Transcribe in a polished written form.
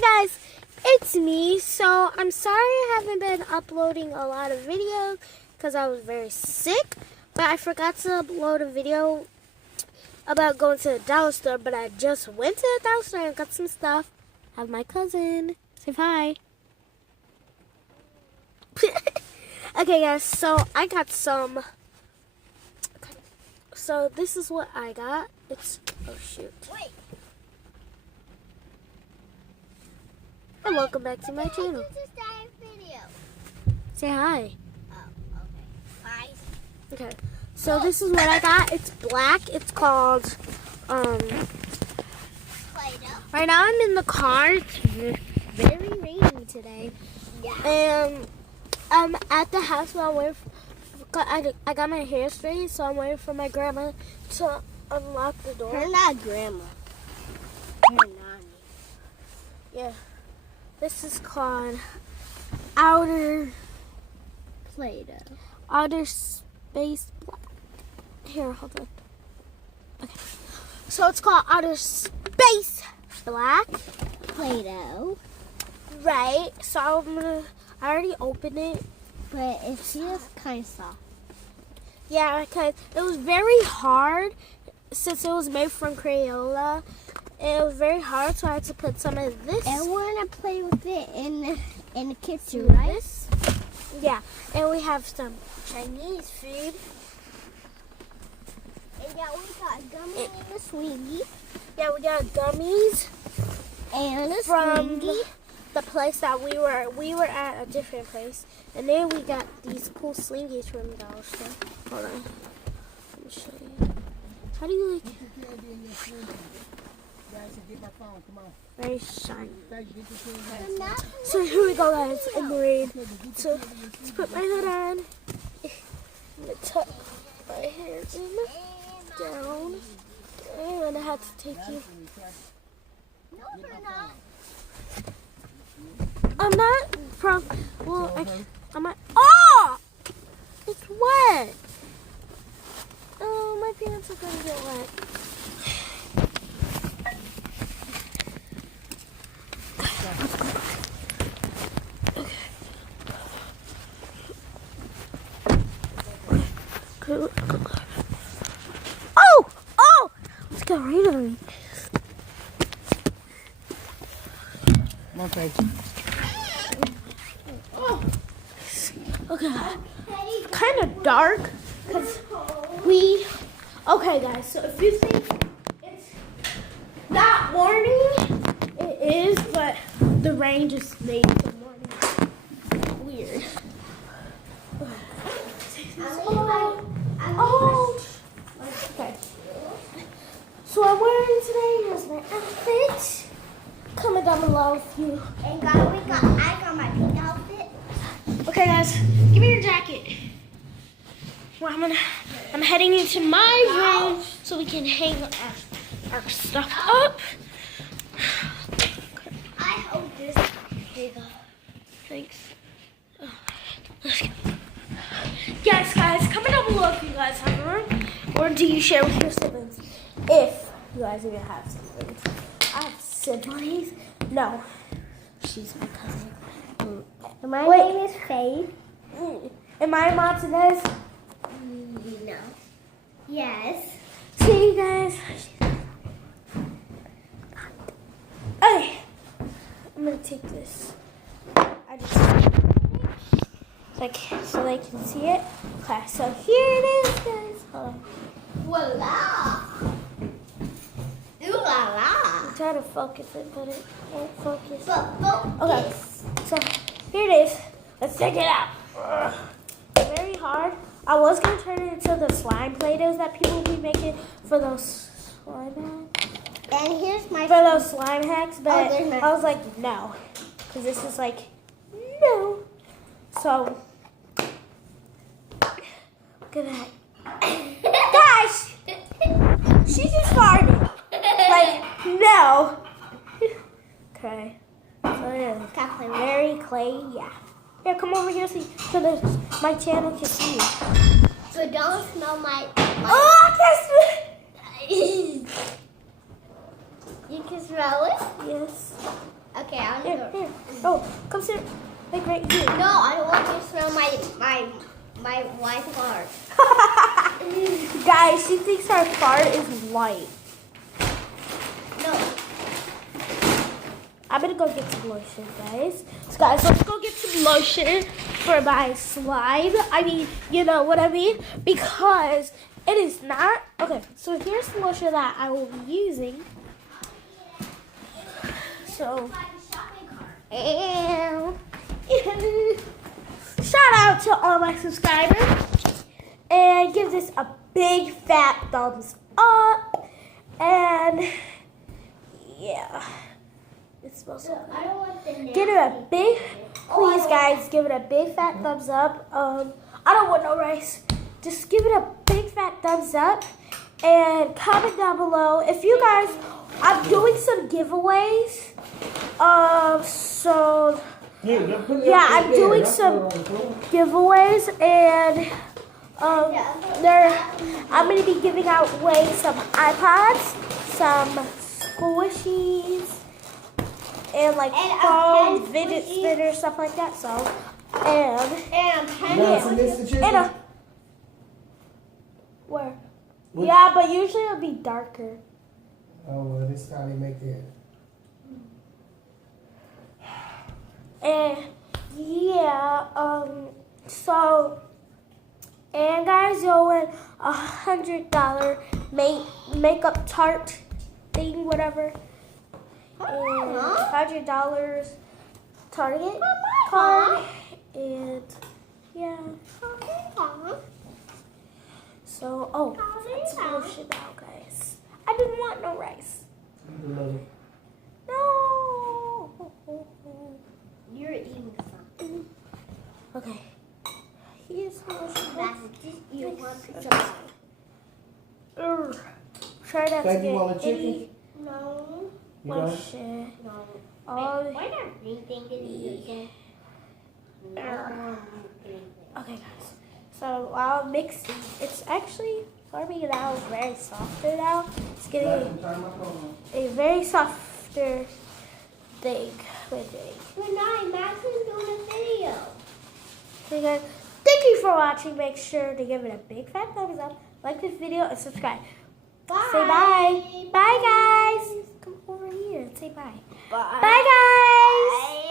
Hi guys, it's me. So I'm sorry I haven't been uploading a lot of videos because I was very sick, but I forgot to upload a video about going to the dollar store, but I just went to the dollar store and got some stuff. I have my cousin. Say hi. Okay guys, so I got some. So this is what I got. It's, oh shoot. Wait. And welcome back to my channel. Video. Say hi. Oh, okay. Bye. Okay. So this is what I got. It's black. It's called Play-Doh. right now I'm in the car. It's very rainy today. Yeah. And I'm at the house while I'm waiting I got my hair straight, so I'm waiting for my grandma to unlock the door. Her not grandma. Her nanny. Yeah. This is called Outer Play-Doh. Outer Space Black. Here, hold on. Okay. So it's called Outer Space Black. Play-Doh. Right. So I already opened it. But it feels kind of soft. Yeah, because it was very hard since it was made from Crayola. It was very hard, so I had to put some of this. And we're going to play with it in the kitchen, right? Yeah, and we have some Chinese food. And yeah, we got gummy and a swingy. Yeah, we got gummies And a from swingy. the place that we were at a different place. And then we got these cool slingies from the dollar store. Hold on. Let me show you. How do you like it? Very shiny. So here we go guys, in the rain. So let's put my hood on. I'm gonna tuck my hair in, down. I'm gonna have to take you. No, we're not. I'm not from, well, I'm not, oh! It's wet. Oh, my pants are gonna get wet. Oh! Oh! Let's get right on me. Okay. Okay, kind of dark because okay guys, so if you think it's not morning, it is, but the rain just made the morning weird. Oh, okay. So I'm wearing today, here's my outfit. Comment down below if you. And I got my pink outfit. Okay, guys, give me your jacket. Well, I'm heading into my room so we can hang our stuff up. I hope this. Here you go. Thanks. Oh, let's go. Yes, guys, comment down below if you guys have a room, or do you share with your siblings? If you guys even have siblings. I have siblings. No, she's my cousin. My name is Faye. Am I Martinez? No. Yes. See you guys. Hey, I'm gonna take this. I just so they can see it. Okay, so here it is, guys. Hold on. Voila. Ooh la la. I'm trying to focus it, but it won't focus. But focus. Okay, so here it is. Let's take it out. Ugh. Very hard. I was gonna turn it into the slime Play-Dohs that people will be making for those slime hacks. And here's my. For those slime hacks, but there's my- I was like, no, because this is like, no. So look at that. Gosh, she just farted. Like, no. Okay. So yeah, very clay, yeah. Yeah, come over here so my channel can see you. So don't smell my. Oh, I can smell. You can smell it? Yes. Okay. Okay, I'll Here, go. here. Oh, come sit. Like right here. No, I don't want you to smell my white fart. Guys, she thinks her fart is white. No. I'm gonna go get some lotion, guys. So guys, let's go get some lotion for my slime. I mean, you know what I mean? Because it is not... Okay, so here's the lotion that I will be using. So... And shout out to all my subscribers. And give this a big fat thumbs up. And... Yeah. It smells so good. I don't want the Give it a big, please guys, give it a big fat thumbs up. I don't want no rice. Just give it a big fat thumbs up and comment down below. If you guys, I'm doing some giveaways. So yeah, I'm doing some giveaways and I'm gonna be giving away some iPods, some squishies. And like foam, fidget spinner, stuff like that. So, where? What? Yeah, but usually it'll be darker. Oh, well, this is how they make that. And yeah, so, and guys, you'll win $100 makeup tart thing, whatever. And $100 Target card, and yeah. So, oh, that's bullshit now, guys. I didn't want no rice. No. You're eating something. Okay. Here's You want try not to Thank you, Mama get Chicken. any No. lotion. No. Oh, Why not anything in okay, guys. So while mixing, it's actually forming now very softer now. It's getting a very softer thing. We're not imagining doing a video. Okay, guys. Thank you for watching. Make sure to give it a big fat thumbs up, like this video, and subscribe. Bye. Say bye. Bye, guys. Come over here and say bye. Bye. Bye, guys. Bye.